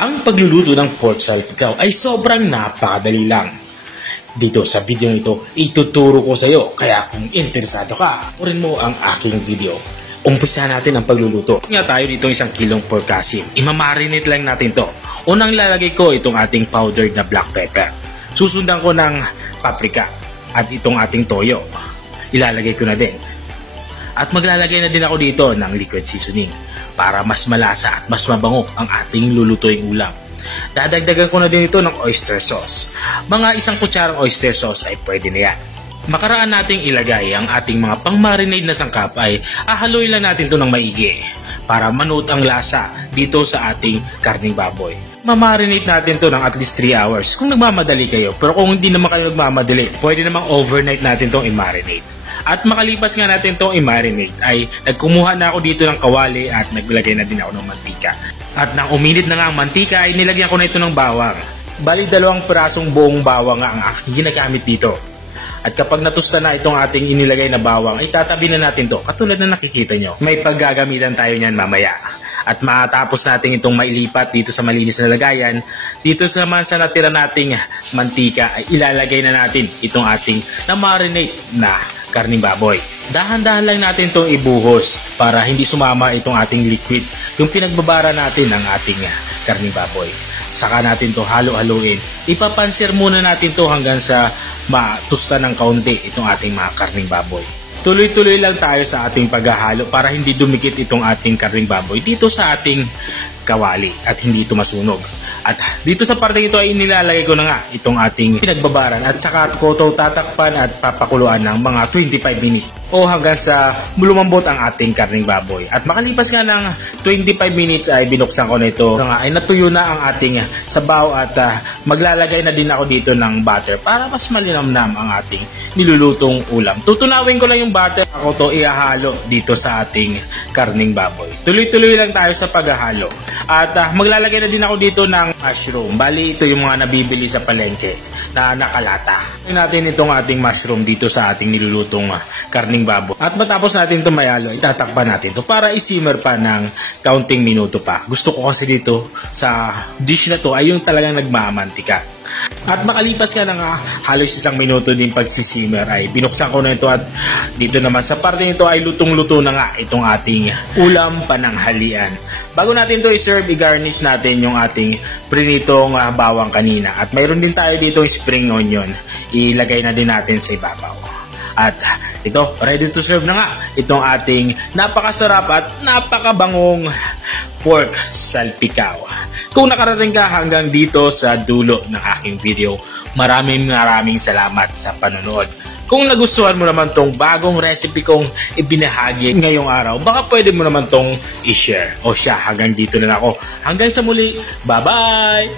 Ang pagluluto ng pork salpikaw ay sobrang napakadali lang. Dito sa video ito, ituturo ko sa iyo, kaya kung interesado ka, orin mo ang aking video. Umpisa natin ang pagluluto. Nga tayo dito 1 kilong pork asin. Imamarinate lang natin to. Unang lalagay ko itong ating powdered na black pepper. Susundan ko ng paprika at itong ating toyo. Ilalagay ko na din. At maglalagay na din ako dito ng liquid seasoning para mas malasa at mas mabango ang ating lulutuing ulam. Dadagdagan ko na din ito ng oyster sauce. Mga 1 kutsarang oyster sauce ay pwede na yan. Makaraan nating ilagay ang ating mga pang-marinade na sangkap ay ahaluin lang natin ito ng maigi para manuot ang lasa dito sa ating karning baboy. Mamarinate natin to ng at least 3 hours kung nagmamadali kayo, pero kung hindi naman kayo nagmamadali, pwede namang overnight natin itong i-marinate. At makalipas nga natin itong i-marinate ay nagkumuha na ako dito ng kawali at naglagay na din ako ng mantika. At nang uminit na nga ang mantika ay nilagyan ko na ito ng bawang. Bali 2 pirasong buong bawang nga ang aking ginagamit dito. At kapag natusta na itong ating inilagay na bawang, ay tatabi na natin to. Katulad na nakikita nyo, may paggagamitan tayo niyan mamaya. At matapos natin itong mailipat dito sa malinis na lagayan, dito naman sa natira nating mantika ay ilalagay na natin itong ating na-marinate na karning baboy. Dahan-dahan lang natin itong ibuhos para hindi sumama itong ating liquid, yung pinagbabara natin ng ating karning baboy. Saka natin to halo-haloin. Ipapansir muna natin to hanggang sa matusta ng kaunti itong ating mga karning baboy. Tuloy-tuloy lang tayo sa ating paghahalo para hindi dumikit itong ating karning baboy dito sa ating kawali at hindi ito masunog. At dito sa parte ito ay nilalagay ko na nga itong ating pinagbabaran at saka ko ito tatakpan at papakuluan ng mga 25 minutes o hanggang sa lumambot ang ating karning baboy. At makalipas nga ng 25 minutes ay binuksan ko na ito ay natuyo na ang ating sabaw at maglalagay na din ako dito ng butter para mas malinamnam ang ating nilulutong ulam. Tutunawin ko lang yung butter, ako to ihahalo dito sa ating karning baboy. Tuloy-tuloy lang tayo sa paghahalo. At maglalagay na din ako dito ng mushroom. Bali, ito yung mga nabibili sa palengke na nakalata. Natin itong ating mushroom dito sa ating nilulutong karning baboy. At matapos natin ito mayalo, itatakpan natin ito para isimmer pa ng kaunting minuto pa. Gusto ko kasi dito sa dish na to ay yung talagang nagmamantika. At makalipas ka na nga halos 1 minuto din pagsisimmer ay binuksan ko na ito at dito naman sa parte nito ay lutong-luto na nga itong ating ulam pananghalian. Bago natin ito i-serve, i-garnish natin yung ating prinitong bawang kanina. At mayroon din tayo dito spring onion. Ilagay na din natin sa ibabaw. At ito, ready to serve na nga itong ating napakasarap at napakabangong pork salpikaw. Kung nakarating ka hanggang dito sa dulo ng aking video, maraming salamat sa panonood. Kung nagustuhan mo naman tong bagong recipe kong ibinahagi ngayong araw, baka pwede mo naman tong i-share. O siya, hanggang dito na ako. Hanggang sa muli, bye-bye!